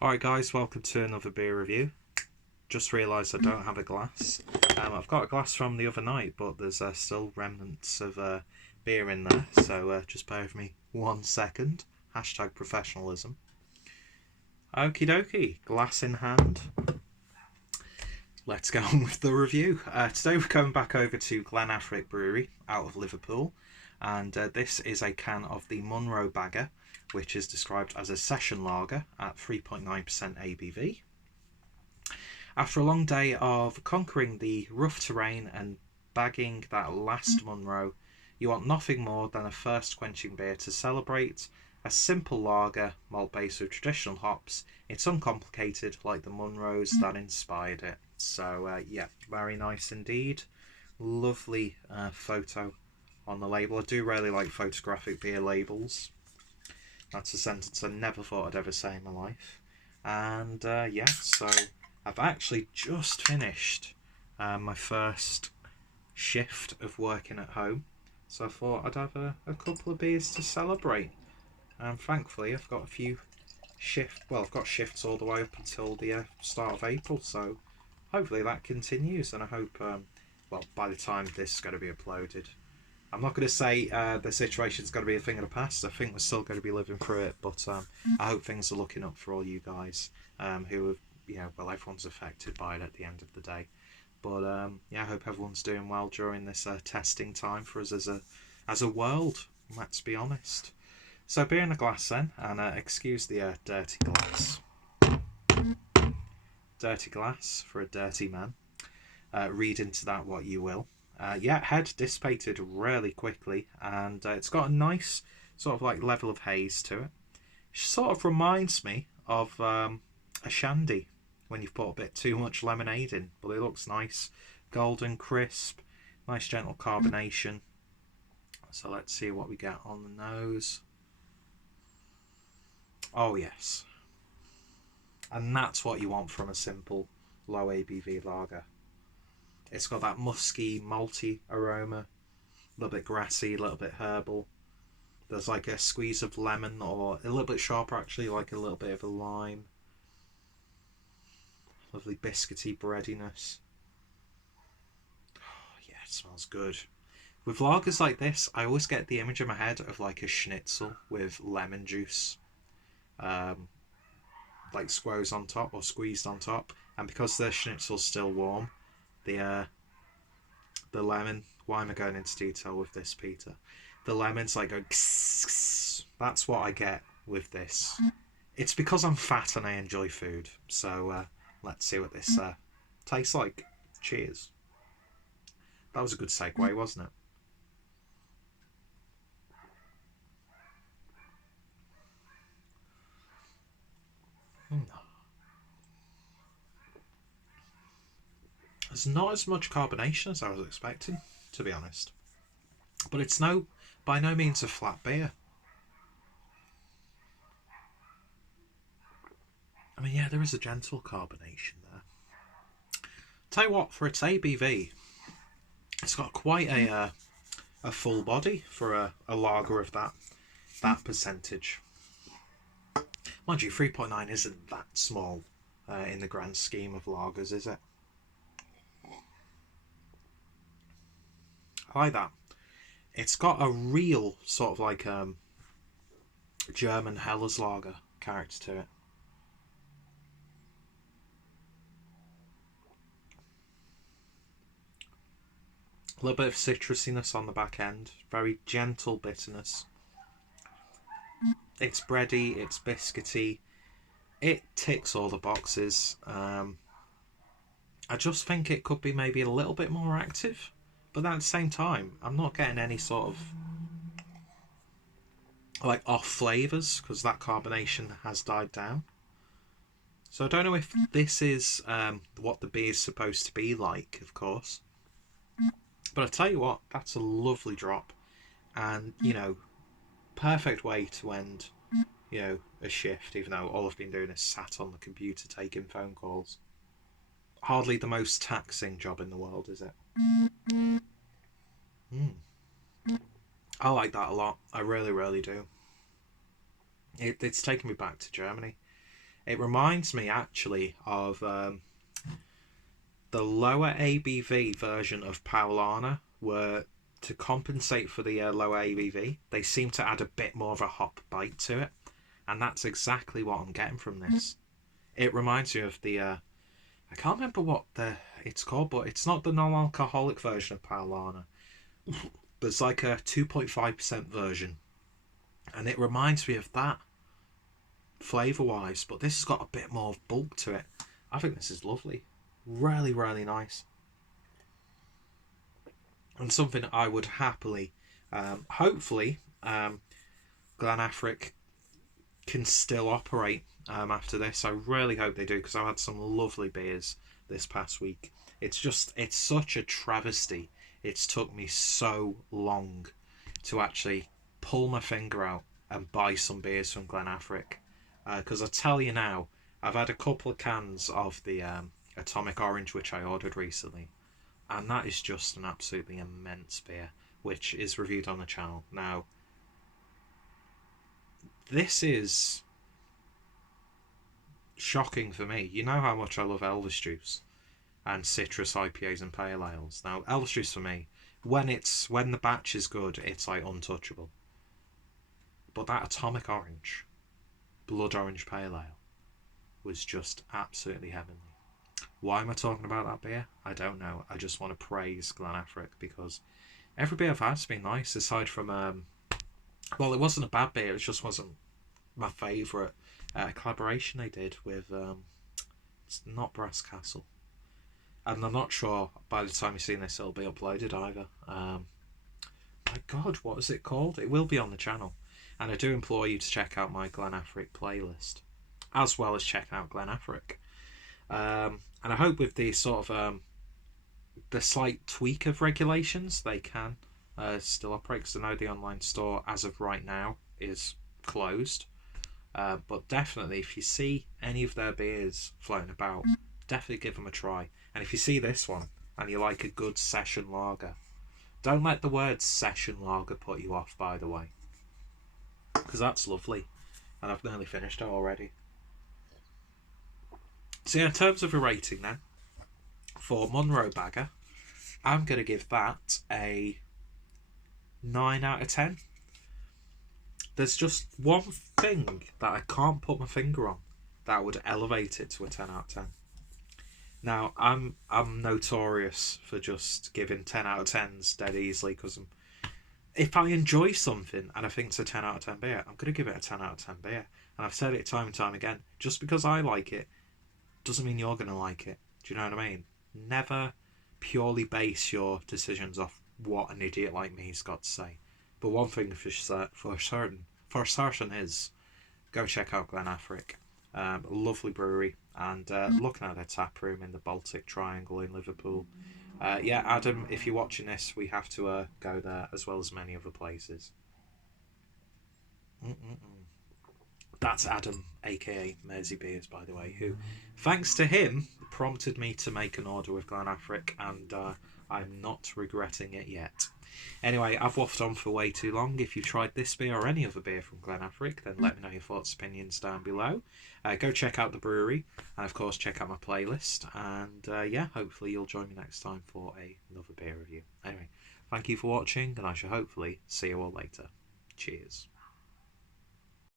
Alright guys, welcome to another beer review. Just realised I don't have a glass. I've got a glass from the other night, but there's still remnants of beer in there, so just bear with me 1 second. Hashtag professionalism. Okie dokie, glass in hand. Let's get on with the review. Today we're going back over to Glen Affric Brewery out of Liverpool, and this is a can of the Munro Bagger, which is described as a session lager at 3.9% ABV. After a long day of conquering the rough terrain and bagging that last Munro, you want nothing more than a thirst-quenching beer to celebrate. A simple lager, malt base with traditional hops. It's uncomplicated, like the Munros that inspired it. So, yeah, very nice indeed. Lovely photo on the label. I do really like photographic beer labels. That's a sentence I never thought I'd ever say in my life. And, yeah, so I've actually just finished my first shift of working at home. So I thought I'd have a couple of beers to celebrate. And thankfully I've got a few I've got shifts all the way up until the start of April, so hopefully that continues, and I hope by the time this is going to be uploaded, I'm not going to say the situation's going to be a thing of the past. I think we're still going to be living through it, but I hope things are looking up for all you guys who have, everyone's affected by it at the end of the day. But yeah, I hope everyone's doing well during this testing time for us as a world, let's be honest. So beer in a glass then, and excuse the dirty glass. Dirty glass for a dirty man. Read into that what you will. Yeah, head dissipated really quickly, and it's got a nice sort of like level of haze to it. It sort of reminds me of a shandy when you've put a bit too much lemonade in, but it looks nice, golden crisp, nice gentle carbonation. So let's see what we get on the nose. Oh yes, and that's what you want from a simple low ABV lager. It's got that musky, malty aroma, a little bit grassy, a little bit herbal. There's like a squeeze of lemon, or a little bit sharper actually, like a little bit of a lime. Lovely biscuity breadiness. Oh yeah, it smells good. With lagers like this, I always get the image in my head of like a schnitzel with lemon juice. Like squoze on top or squeezed on top, and because the schnitzel's still warm, the lemon. Why am I going into detail with this, Peter? The lemon's like a. That's what I get with this. It's because I'm fat and I enjoy food. So let's see what this tastes like. Cheers. That was a good segue, wasn't it? There's not as much carbonation as I was expecting, to be honest. But it's by no means a flat beer. I mean, yeah, there is a gentle carbonation there. Tell you what, for its ABV, it's got quite a full body for a lager of that percentage. Mind you, 3.9 isn't that small in the grand scheme of lagers, is it? I like that. It's got a real sort of like German Hellerslager character to it. A little bit of citrusiness on the back end, very gentle bitterness. It's bready, it's biscuity, it ticks all the boxes. I just think it could be maybe a little bit more active, but at the same time, I'm not getting any sort of like off flavours because that carbonation has died down. So I don't know if this is what the beer is supposed to be like, of course. But I tell you what, that's a lovely drop, and perfect way to end a shift. Even though all I've been doing is sat on the computer taking phone calls. Hardly the most taxing job in the world, is it? I like that a lot. I really, really do. It's taken me back to Germany. It reminds me actually of the lower ABV version of Paulana, where to compensate for the lower ABV, they seem to add a bit more of a hop bite to it, and that's exactly what I'm getting from this. It reminds me of the I can't remember what it's called, but it's not the non-alcoholic version of Paulana. There's like a 2.5% version, and it reminds me of that flavour-wise, but this has got a bit more bulk to it. I think this is lovely. Really, really nice. And something I would happily, hopefully, Glen Affric can still operate after this. I really hope they do, because I've had some lovely beers this past week. It's such a travesty. It's took me so long to actually pull my finger out and buy some beers from Glen Affric. Because I tell you now, I've had a couple of cans of the Atomic Orange, which I ordered recently, and that is just an absolutely immense beer, which is reviewed on the channel. Now, this is shocking for me. You know how much I love Elvis Juice and citrus IPAs and pale ales. Now, Elvis Juice for me, when the batch is good, it's like untouchable. But that Atomic Orange, Blood Orange Pale Ale, was just absolutely heavenly. Why am I talking about that beer? I don't know. I just want to praise Glen Affric, because every beer I've had has been nice, aside from well, it wasn't a bad beer, it just wasn't my favourite. Collaboration they did with it's not Brass Castle, and I'm not sure by the time you've seen this it'll be uploaded either. My god, what is it called? It will be on the channel, and I do implore you to check out my Glen Affric playlist, as well as check out Glen Affric. And I hope with the sort of the slight tweak of regulations, they can still operate, because I know the online store as of right now is closed. But definitely, if you see any of their beers floating about, definitely give them a try. And if you see this one and you like a good session lager, don't let the word session lager put you off, by the way, because that's lovely, and I've nearly finished it already. So yeah, in terms of a rating then, for Munro Bagger, I'm going to give that a 9 out of 10. There's just one thing that I can't put my finger on that would elevate it to a 10 out of 10. Now, I'm notorious for just giving 10 out of 10s dead easily, because if I enjoy something and I think it's a 10 out of 10 beer, I'm going to give it a 10 out of 10 beer. And I've said it time and time again, just because I like it doesn't mean you're going to like it. Do you know what I mean? Never purely base your decisions off what an idiot like me's got to say. But one thing for certain is, go check out Glen Affric. A lovely brewery, and looking at their tap room in the Baltic Triangle in Liverpool. Yeah, Adam, if you're watching this, we have to go there, as well as many other places. That's Adam, aka Mersey Beers, by the way, who, thanks to him, prompted me to make an order with Glen Affric, and I'm not regretting it yet. Anyway, I've waffled on for way too long. If you've tried this beer or any other beer from Glen Affric, then let me know your thoughts and opinions down below. Go check out the brewery, and of course check out my playlist, and yeah, hopefully you'll join me next time for another beer review. Anyway, thank you for watching, and I shall hopefully see you all later. Cheers.